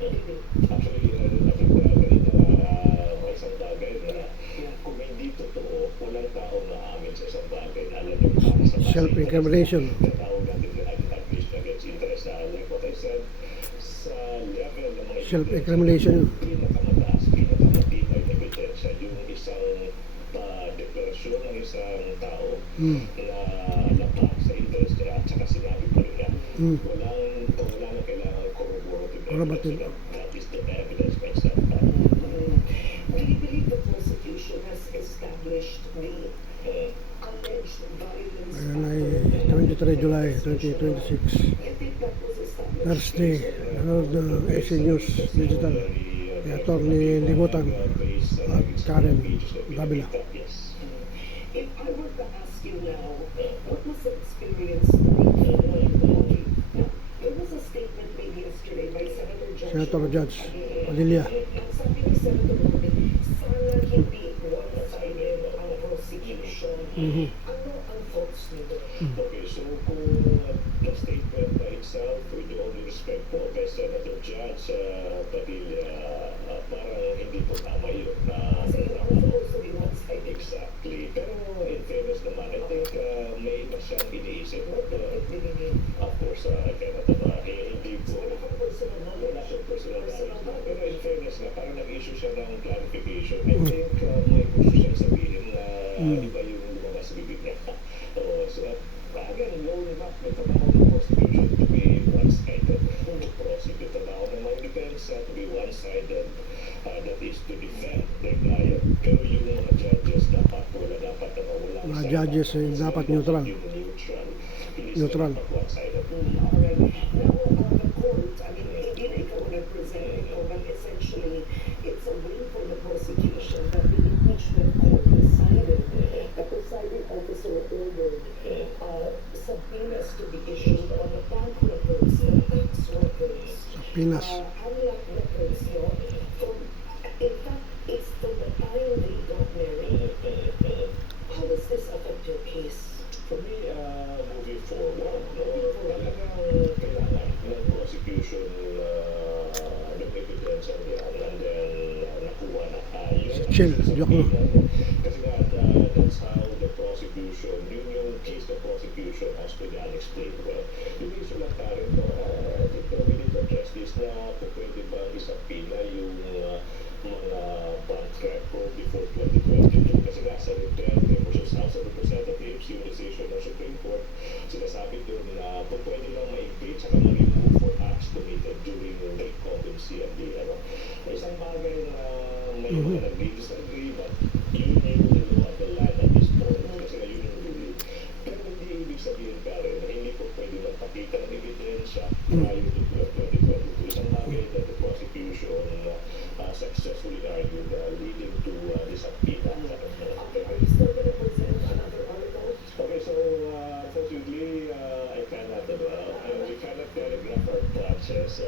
Actually, I think kanina may isang bagay na kung hindi totoo, walang tao maamin sa isang bagay na alam yung para sa Self-incrimination. Tinatawag natin na admission against interest. Like what I said, sa level ng mga Self-incrimination yun. pinakamataas, pinakamatibay na ebidensya, yung isang deklarasyon ng isang tao na lapat sa interest niya at saka sinabi pa rin niya. Wala na kailangan corroborative Corroborative. evidence. That is the evidence by itself. Do you believe the prosecution has established the alleged violence? Ngayon ay 23 July 2026. You think that was established? Thursday, nanonood ng AC News Digital. Kay Atty. Ligotan at Karen Davila. If I were to ask you now, what was the experience like? There was a statement made yesterday by Senator Judge Padilla. Sabi ni Senator Rodney, sana hindi one-sided ang prosecution. Ano ang thoughts nito? Okay, so kung the statement by itself, with all due respect po kay Senator Judge Padilla, parang hindi po tama yun na Kasi it was supposed to be one-sided. exactly. Pero in fairness naman, I think may iba siyang iniisip. Of course, kaya hindi po wala siyang personal knowledge. Pero in fairness nga, parang nag-issue siya ng clarification. I think may gusto siyang sabihin na iba yung lumabas sa bibig niya. So, again, low enough na trabaho ng prosecution to be one-sided. To prosecute trabaho ng mga defense to be one-sided. That is to defend their client. Pero yung mga judges dapat wala dapat na mawala. Mga judges ay dapat neutral. Neutral. Alright. Now, the court, I mean, hindi na ikaw nag-present ito, but essentially, it's a way for the prosecution that the impeachment court decided, the presiding officer ordered subpoenas to be issued on the bank records of tax workers. Pinas. Unlike records, no? In fact, it's from the time they got married. How does this affect your case? For me, moving forward, talagang kailangan ng prosecution ng ebidensya niyan and then nakuha na Chill, joke mo. Kasi nga, that's how the prosecution, yun yung case the prosecution has to be unexplained. Well, yung issue lang tayo ito, I think we need to address this na kung pwede ba isapila yung mga bank record before 2022. Kasi nga sa Duterte versus House of Representatives, yung decision ng Supreme Court, sinasabi doon na kung pwede lang ma-impeach at ma-remove for acts committed during the incumbency of the isang bagay na may mga nag-disagree, but yun yung law of the land at this point. Kasi nga yun yung ruling. Pero hindi ibig sabihin pa rin na hindi po pwede magpakita ng ebidensya prior to 2022. Isang bagay that the prosecution successfully argued leading to this subpoena. Okay, are you still going to present another article? Okay, so unfortunately, I cannot, we cannot telegraph our thoughts as